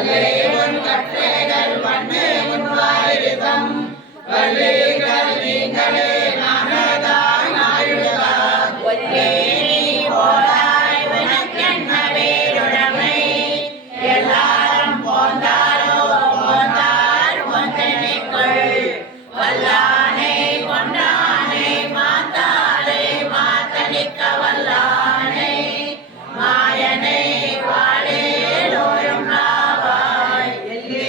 வல்லேவன் கற்றைகள் வண்ணே முன்வாயிருதம் வல்லேகள் நீங்களே நானதான் ஆயுதா ஒன்னே நீ போதாய் உனக்கென்ன வேறுடைமை எல்லாரும் போந்தாரோ போந்தார் ஒன்றனைக்குள் வல்லானை கொண்டானை மாத்தாரை மாத்தளிக்க வல்லானை மாயனை வாழேலோரும் நாவாய் எல்லே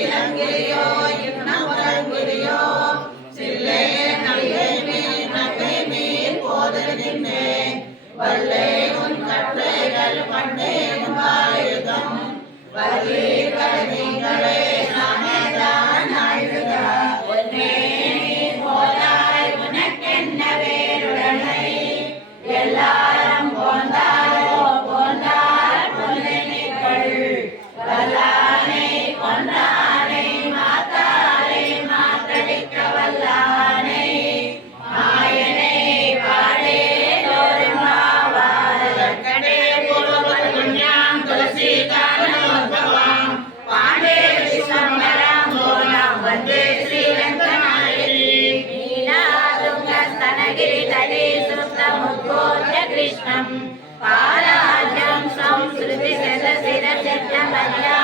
இளங்கிரியோ இன்னமுறங்கிரியோ சில்லே நகை மீன் போதறினேன் வல்லே உன் கற்றைகள் மண்ணே முன்வாயுதம் வல்லீர்கள் நீங்களே நானேதான் ஆயுதா ஒன்னே நீ போதாய் உனக்கென்ன வேறுடைமை எல்லாரும் போந்தாரோ போந்தார் பொன்னினைகள் வல்லானை கொண்டானை மாத்தாரை மாத்தளிக்க வல்லானை மாயனை வாழேலோரும் நாவாய் கடே பூர்வபல் புண்ணியம் துளசி காரணோத்பவம் பாண்டே விஸ்வம்பரம் கோலம் வந்தே ஸ்ரீரங்கநாயகி நீலாதுங்க स्तनगिरि तले सुप्तमुद्बोध्य कृष्णं पालाद्यं संस्कृति शतशिरसिद्धमल्या